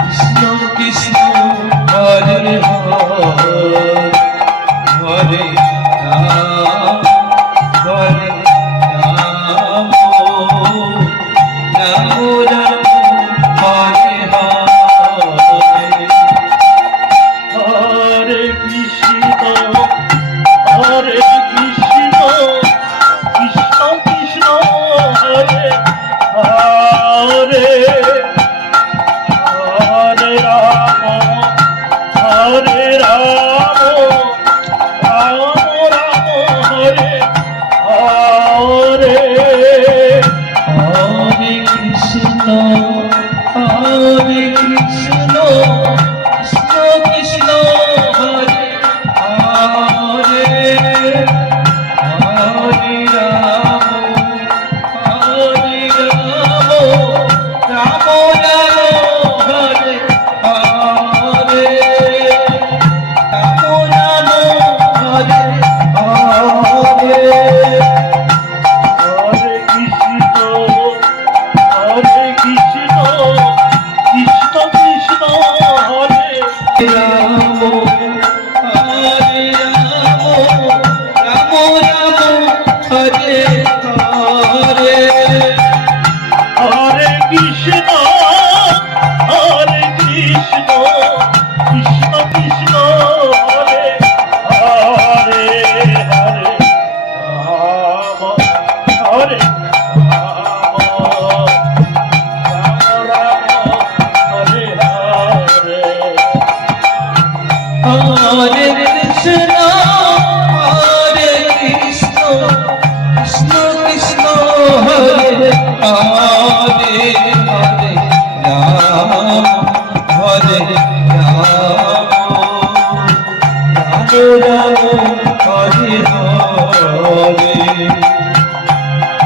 Krishna Krishna Hare Hare Hare Ram Hare Ram Ram Ram Hare Hare Hare Krishna Hare Krishna Krishna Krishna Hare Hare Hare Ram Hare Ram Ram Ram Hare Hare Hare Krishna Hare Krishna Krishna Krishna Hare Hare Hare Ram Hare Ram Ram Ram Hare Hare Ram Ram Hare Hare Hare Krishna Hare Krishna Krishna Krishna Hare Ram Hare Ram Ram Ram Hare Hare Hare Krishna Hare Krishna Krishna Krishna Hare Hare Hare Ram Hare Ram Ram Hare Hare Hare Krishna Hare Krishna Krishna Krishna Hare Hare Hare Ram Hare Ram Ram Ram Hare Hare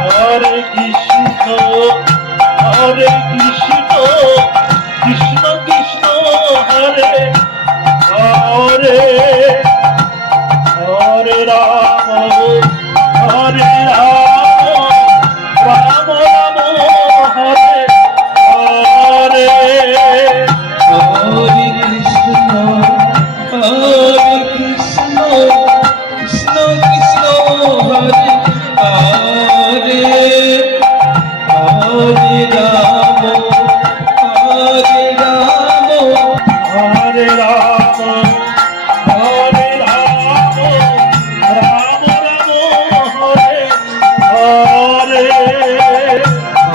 Hare Krishna Hare Krishna Krishna Krishna Hare Hare Hare Ram Hare Ram Ram Ram Hare Hare Hare Krishna Hare Krishna Krishna Krishna Hare Hare Hare Ram Hare Ram Hare Ram Hare Ram Ram Ram Hare Hare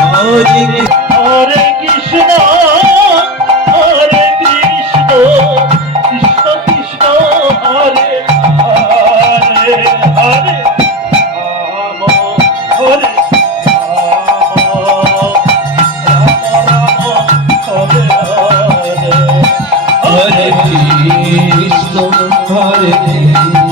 Hare Hare Krishna Hare Krishna Krishna Krishna Hare Hare Hare Ram Hare Ram Ram Hare Hare Hare Krishna Hare Krishna